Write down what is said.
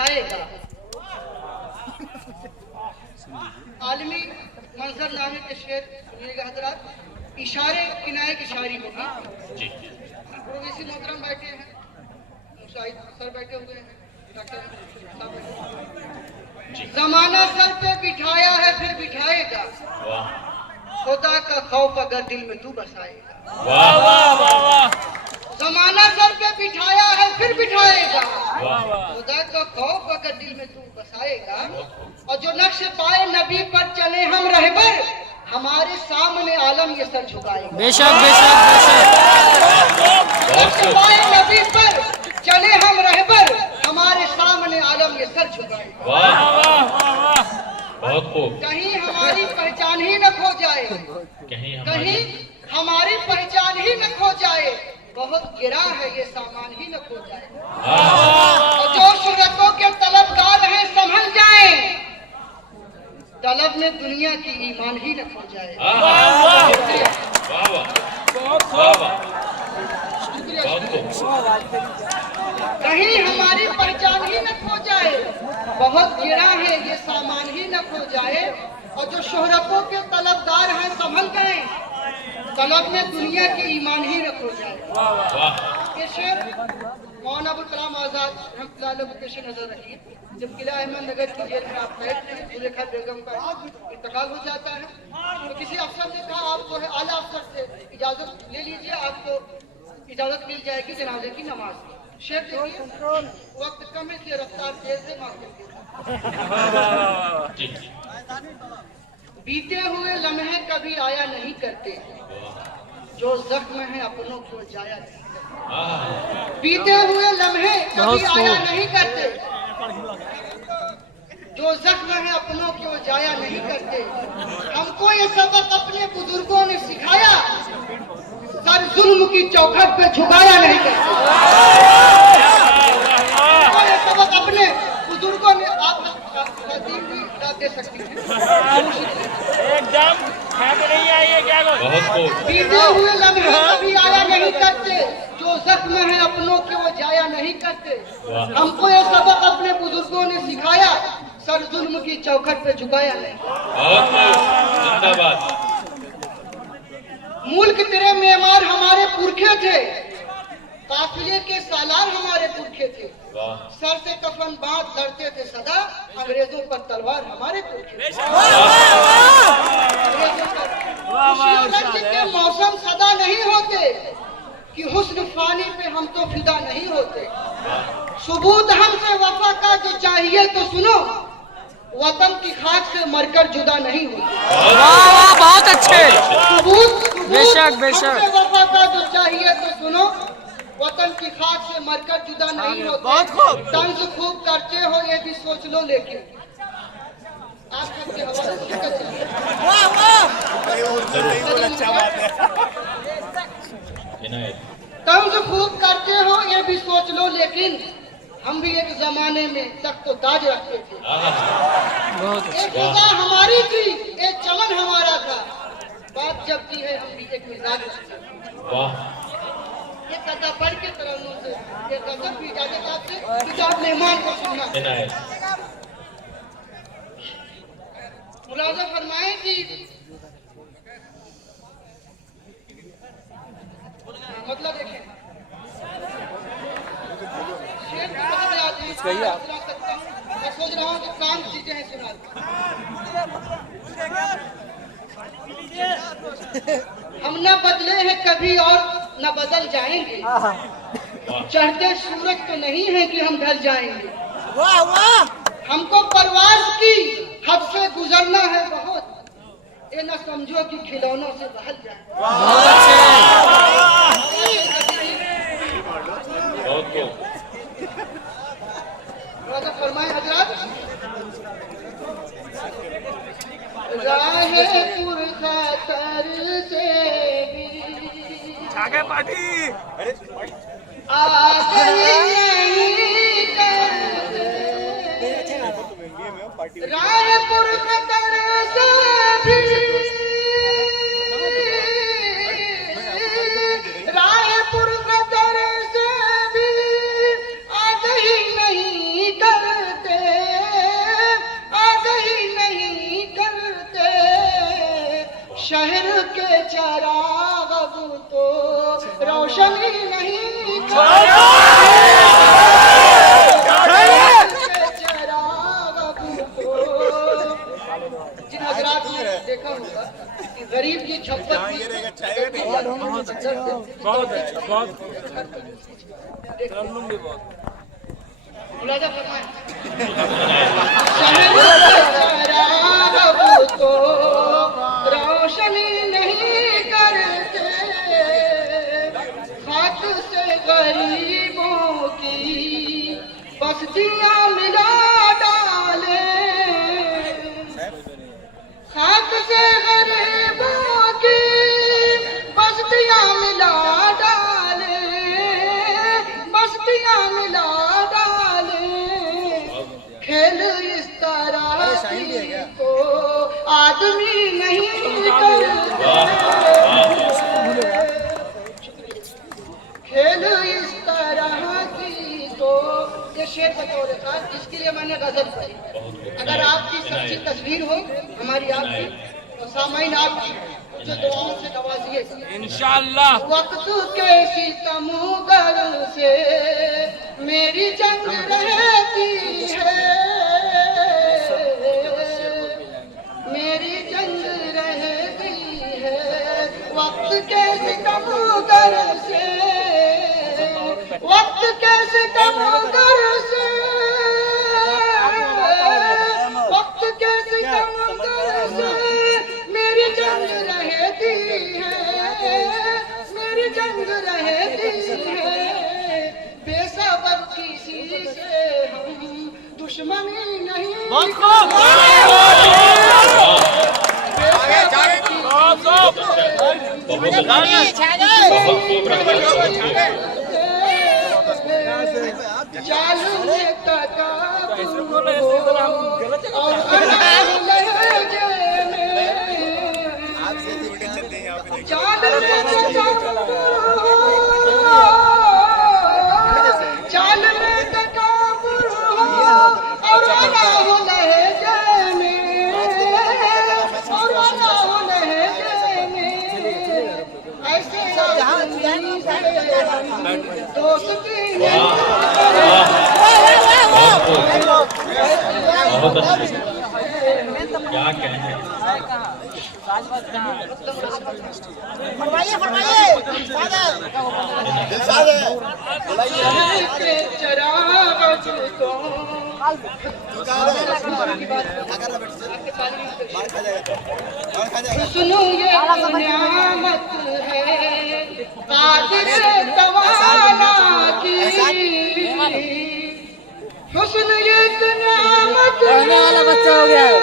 बिठाएगा। आलमी मंजरनामे के शेर सुनिएगा हजरात, इशारे किनाए की शायरी होगी। प्रोफेसर मोहतरम बैठे हैं, मुशाहिद सर बैठे हुए हैं, डॉक्टर साहब बैठे हैं। जमाना सर पे बिठाया है फिर बिठाएगा, खुदा का खौफ अगर दिल में तू बसाएगा। वाह वाह वाह वाह। जमाना सर पे बिठाया है फिर बिठाएगा, खुदा का खौफ अगर दिल में तू बसाएगा। और जो नक्श पाए नबी पर चले हम रहबर, हमारे सामने आलम ये सर झुकाएगा। बेशक बेशक बेशक। नक्श पाए नबी पर चले हम रहबर, हमारे सामने आलम ये सर झुकाएगा। वाह वाह वाह वाह, बहुत खूब। कहीं हमारी पहचान ही न खो जाए, कहीं हमारी पहचान ही न खो जाए, बहुत गिरा है ये सामान ही न खो जाए। और जो शोहरतों के तलबगार हैं संभल जाएं, तलब में दुनिया की ईमान ही न खो जाए। कहीं हमारी पहचान ही न खो जाए, बहुत गिरा है ये सामान ही न खो जाए। और जो शोहरतों के तलबगार हैं संभल गए, तलब में दुनिया की ईमान ही न खो जाए। ये शेर मौलाना अबुल कलाम आजाद रहमतुल्लाह अलैह पेश नजर रखिए। जब किला अहमद नगर की जेल में आप कैद थे, जुलेखा बेगम का इंतकाल हो जाता है, तो किसी अफसर ने कहा आप जो है आला अफसर से इजाजत ले लीजिए, आपको इजाजत मिल जाएगी जनाजे की नमाज की। शेर देखिए, वक्त कम है इसलिए रफ्तार तेज से माफ कीजिए। बीते हुए लम्हे कभी आया नहीं करते, जो जख्म है अपनों को जाया नहीं करते। बीते हुए लम्हे कभी आया नहीं करते, जो जख्म है अपनों को जाया नहीं करते। हमको ये सबक अपने बुजुर्गों ने सिखाया, सर जुल्म की चौखट पे झुकाया नहीं करते। हमको ये सबक अपने बुजुर्गों ने, आप दीन भी दे सकती है एकदम नहीं आई क्या बहुत। बीते हुए लम्हे कभी आया नहीं करते, जो जख्म है अपनों के वो जाया नहीं करते। हमको ये सबक अपने बुजुर्गों ने सिखाया, सर जुल्म की चौखट पे झुकाया नहीं। मुल्क तेरे मेमार हमारे पुरखे थे, काफिले के सालार हमारे पुरखे थे। सर से कफन बांध लड़ते थे सदा, अंग्रेजों पर तलवार हमारे पुरखे। के मौसम सदा नहीं होते, कि हुस्न फानी पे हम तो फिदा नहीं होते। सबूत हमसे वफा का जो चाहिए तो सुनो, वतन की खाक से मरकर जुदा नहीं होते। वाह वाह, बहुत अच्छे। सबूत बेशक बेशक। हमसे वफा का जो चाहिए तो सुनो, वतन की खाक से मरकर जुदा नहीं होते। बहुत खूब। तंज खूब करते हो ये भी सोच लो, लेकिन आप सबके हवाले से वाह वाह। तंज खूब करते हो ये भी सोच लो, लेकिन हम भी एक जमाने में तख्त तो ताज रखते थे। एक फिजा हमारी थी, एक चमन हमारा था, बात जब की है हम भी एक मिजाज रखते थे। ये कदा पढ़ के तरन्नुम से, ये गजब भी इजाजत आपसे, किताब मेहमान को सुनना। मुलाजा फरमाएं कि मतलब देखें, शेर की बात याद है, सुना सकता हूं। मैं सोच रहा हूँ कि काम चीजें हैं सुना। हम न बदले हैं कभी और न बदल जाएंगे, चढ़ते सूरज तो नहीं है कि हम ढल जाएंगे। वाह वाह। हमको परवाज की हद से गुजरना है बहुत, ये न समझो कि खिलौनों से बहल जाए। बहुत अच्छे। फरमाए हजरत, राहे पुरखतर से भी पार्टी आ गई राहे पुरखतर से भी, राहे पुरखतर से भी आ गई नहीं कर मुलाजा फरमाएं। शहर को रोशनी नहीं करते, खाक से गरीबों की बस्तियां मिला डाले, खाक से गरीबों की बस्तियां मिला डाले, बस्तियां मिला डाले। खेल इस तरह को आदमी नहीं करते, खेल इस तरह की तो ये शेर बतौर खास जिसके लिए मैंने गजल पढ़ी। अगर आपकी सच्ची तस्वीर हो हमारी आपकी तो सामाइन आपकी जो दुआओं से नवाजिए इंशाअल्लाह। वक्त के सितमगर से मेरी जंग रहती है, मेरी जंग रहती है। वक्त के सितमगर से, वक्त के सितमगर से, वक्त के सितमगर से मेरी जंग रहती है, मेरी जंग रहती है। बेसबर किसी से हम दुश्मनी नहीं जालू में तकाबुर और अनार लहजे में, जालू में तकाबुर, जाल में तकाबुर और अनार लहजे में, और अनार लहजे में। ऐसे आदमी से दोस्ती नहीं, बहुत अच्छे, क्या कहने। फरमाइए फरमाइए के चराग को हुस्न ये नियामत है कादिर तवाना की, हुस्न ये नियामत पढ़ने वाला बच्चा हो गया है।